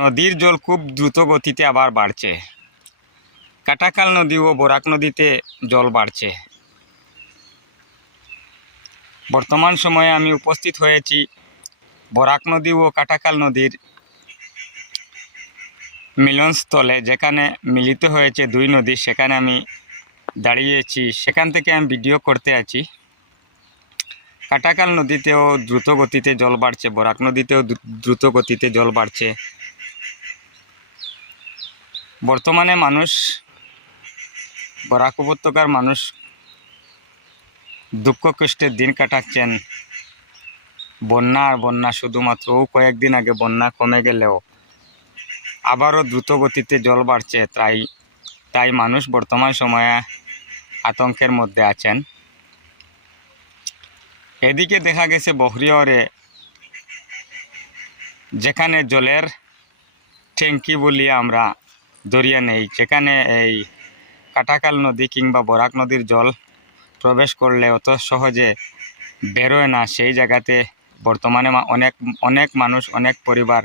নদীর জল খুব দ্রুত গতিতে আবার বাড়ছে। কাটাখাল নদী ও বরাক নদীতে জল বাড়ছে। বর্তমান সময়ে আমি উপস্থিত হয়েছি বরাক নদী ও কাটাখাল নদীর মিলনস্থলে, যেখানে মিলিত হয়েছে দুই নদী। সেখানে আমি দাঁড়িয়েছি, সেখান থেকে আমি ভিডিও করতে আছি। কাটাখাল নদীতেও দ্রুত গতিতে জল বাড়ছে, বরাক নদীতেও দ্রুত গতিতে জল বাড়ছে। বর্তমানে মানুষ, বরাক উপত্যকার মানুষ দুঃখ কষ্টের দিন কাটাচ্ছেন। বন্যা শুধুমাত্র কয়েকদিন আগে বন্যা কমে গেলেও আবারও দ্রুত গতিতে জল বাড়ছে। তাই মানুষ বর্তমান সময়ে আতঙ্কের মধ্যে আছেন। এদিকে দেখা গেছে বহরিয়রে, যেখানে জলের ট্যাঙ্কি বলি আমরা দরিয়া নেই, যেখানে এই কাটাখাল নদী কিংবা বরাক নদীর জল প্রবেশ করলে অত সহজে বেরোয় না, সেই জায়গাতে বর্তমানে অনেক মানুষ, অনেক পরিবার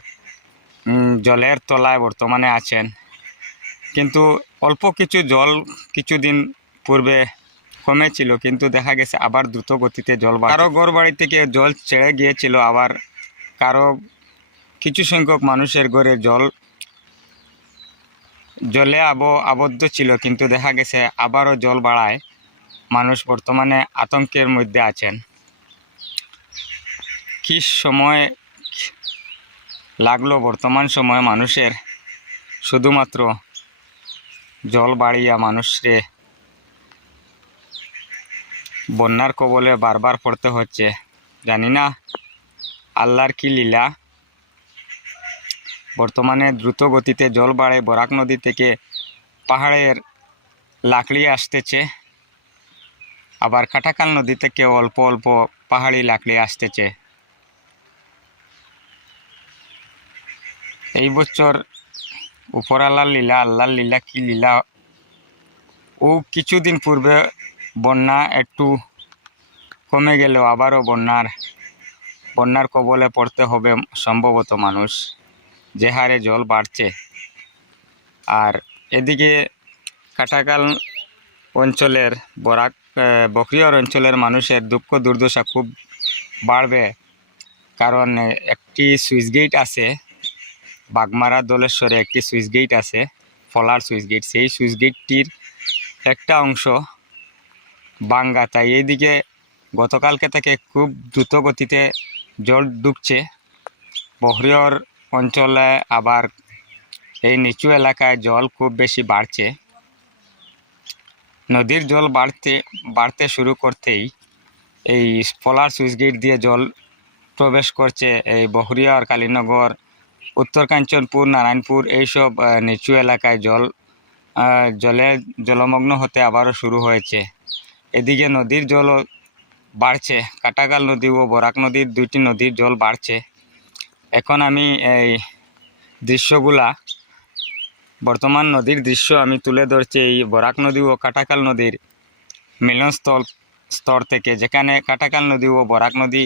জলের তলায় বর্তমানে আছেন। কিন্তু অল্প কিছু জল কিছুদিন পূর্বে কমেছিল, কিন্তু দেখা গেছে আবার দ্রুত গতিতে জল বাড়ছে। কারো ঘর বাড়ি থেকে জল ছেড়ে গিয়েছিল, আবার কারো কিছু সংখ্যক মানুষের ঘরে জলে আবদ্ধ ছিল, কিন্তু দেখা গেছে আবারও জল বাড়ায় মানুষ বর্তমানে আতঙ্কের মধ্যে আছেন। কি সময় লাগলো বর্তমান সময়ে মানুষের শুধুমাত্র জল বাড়িয়া মানুষরে বন্যার কবলে বারবার পড়তে হচ্ছে। জানি না আল্লাহর কি লীলা। বর্তমানে দ্রুত গতিতে জল বাড়ে, বরাক নদী থেকে পাহাড়ের লাকড়ি আসতেছে, আবার কাটাখাল নদী থেকে অল্প অল্প পাহাড়ি লাকড়ি আসতেছে। এই বছর উপর আল্লাহর লীলা কি লীলা। ও কিছুদিন পূর্বে বন্যা একটু কমে গেলেও আবারও বন্যার কবলে পড়তে হবে সম্ভবত মানুষ, যে হারে জল বাড়ছে। আর এদিকে কাটাখাল অঞ্চলের বখরিয়র অঞ্চলের মানুষের দুঃখ দুর্দশা খুব বাড়বে, কারণ একটি সুইচ গেট আছে, বাগমারা দোলেশ্বরে একটি সুইচ গেট আছে, ফলার সুইচ গেট। সেই সুইচ গেটটির একটা অংশ ভাঙ্গা, তাই এইদিকে গতকালকে থেকে খুব দ্রুত গতিতে জল ঢুকছে বহরিয়র অঞ্চলে। আবার এই নিচু এলাকায় জল খুব বেশি বাড়ছে। নদীর জল বাড়তে শুরু করতেই এই ফলার সুইচ গেট দিয়ে জল প্রবেশ করছে এই বহরিয়ার, কালীনগর, উত্তর কাঞ্চনপুর, নারায়ণপুর এইসব নিচু এলাকায় জলমগ্ন হতে আবারও শুরু হয়েছে। এদিকে নদীর জলও বাড়ছে, কাটাখাল নদী ও বরাক নদীর দুইটি নদীর জল বাড়ছে। এখন আমি এই দৃশ্যগুলা, বর্তমান নদীর দৃশ্য আমি তুলে ধরছি এই বরাক নদী ও কাটাখাল নদীর মিলনস্থল থেকে, যেখানে কাটাখাল নদী ও বরাক নদী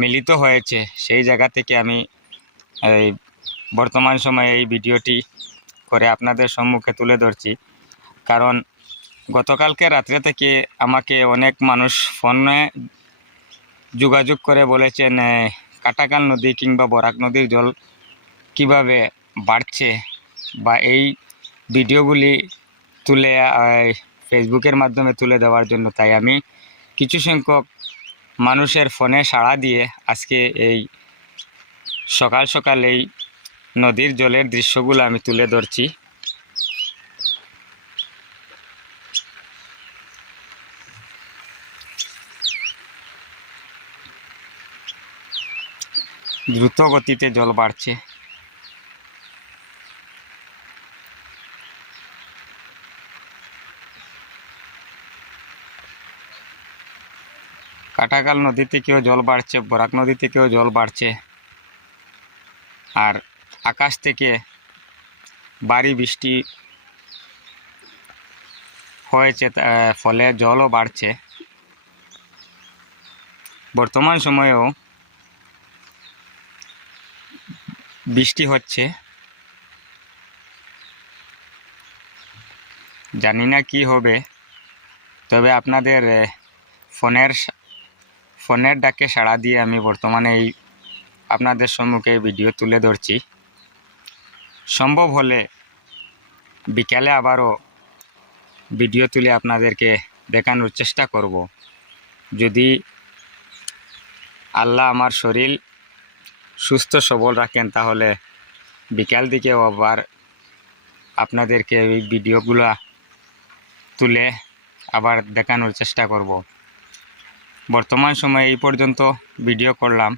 মিলিত হয়েছে, সেই জায়গা থেকে আমি এই বর্তমান সময়ে এই ভিডিওটি করে আপনাদের সম্মুখে তুলে ধরছি। কারণ গতকালকে রাত্রে থেকে আমাকে অনেক মানুষ ফোনে যোগাযোগ করে বলেছেন কাটাখাল নদী কিংবা বরাক নদীর জল কিভাবে বাড়ছে, বা এই ভিডিওগুলি তুলে ফেসবুকের মাধ্যমে তুলে দেওয়ার জন্য। তাই আমি কিছু সংখ্যক মানুষের ফোনে সাড়া দিয়ে আজকে এই সকাল সকাল এই নদীর জলের দৃশ্যগুলো আমি তুলে ধরছি। দ্রুত গতিতে জল বাড়ছে। কাটাখাল নদী থেকেও জল বাড়ছে, বরাক নদী থেকেও জল বাড়ছে। আর আকাশ থেকে ভারী বৃষ্টি হয়েছে, ফলে জলও বাড়ছে। বর্তমান সময়েও বৃষ্টি হচ্ছে, জানি না কি হবে, তবে আপনাদের ফোনের ডাকে সাড়া দিয়ে আমি বর্তমানে এই আপনাদের সম্মুখে ভিডিও তুলে ধরছি। সম্ভব হলে বিকালে আবারও ভিডিও তুলে আপনাদেরকে দেখানোর চেষ্টা করব। যদি আল্লাহ আমার শরীর সুস্থ সবল রাখেন তাহলে বিকাল দিকেও আবার আপনাদেরকে এই ভিডিওগুলো তুলে আবার দেখানোর চেষ্টা করব। বর্তমান সময়ে এই পর্যন্ত ভিডিও করলাম।